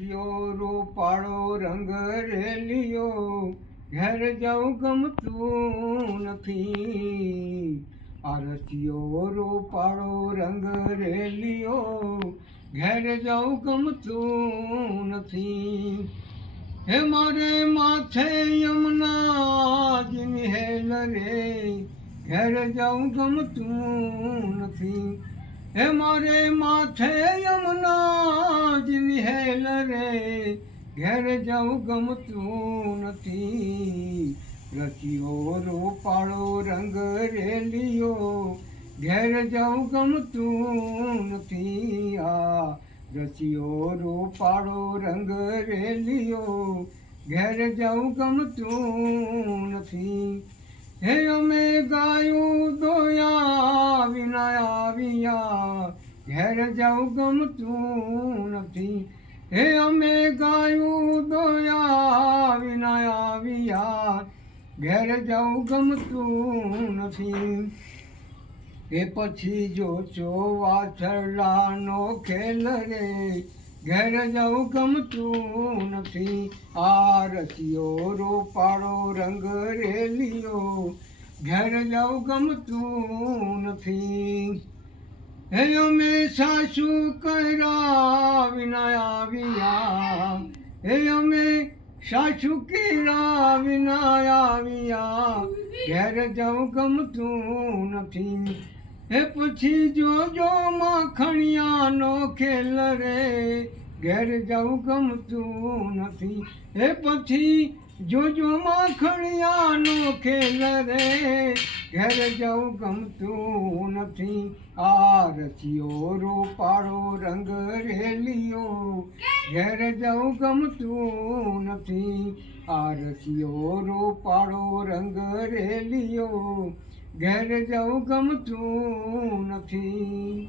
રસિયો રૂપાળો રંગ રેલિયો ઘેર જવું ગમતું નથી. આ રસિયો રૂપાળો રંગ રેલિયો ઘેર જવું ગમતું નથી. હે મારે માથે યમુનાજીની હેલ રે ઘેર જવું ગમતું નથી. હે મારે માથે યમુનાજીની હેલ રે ઘેર જવું ગમતું નથી. રસિયો રૂપાળો રંગ રેલિયો ઘેર જવું ગમતું નથી. આ રસિયો રૂપાળો રંગ રેલિયો ઘેર જવું ગમતું નથી. હે અમે ગાયું દોયા વિના આવ્યા ઘેર જવું ગમતું નથી. હે અમે ગાયું દોયા વિના આવ્યા ઘેર જવું ગમતું નથી. એ પછી જોશો વાછરડાનો ખેલ રે ઘેર જવું ગમતું નથી. આ રસિયો રૂપાળો રંગ રેલિયો ઘેર જવું ગમતું નથી. હે અમે સાસુ કર્યા વિના આવ્યા હે અમે સાસુ કર્યા વિના આવ્યા ઘેર જવું ગમતું નથી. હે પછી જોજો માખણિયાનો ખેલ રે ઘેર જવું ગમતું નથી. હે પછી જોજો માખણિયાનો ખેલ રે ઘેર જવું ગમતું નથી. આ રસિયો રૂપાળો રંગ રેલિયો ઘેર જવું ગમતું નથી. આ રસિયો રૂપાળો રંગ રેલિયો ઘેર જવું ગમતું નથી.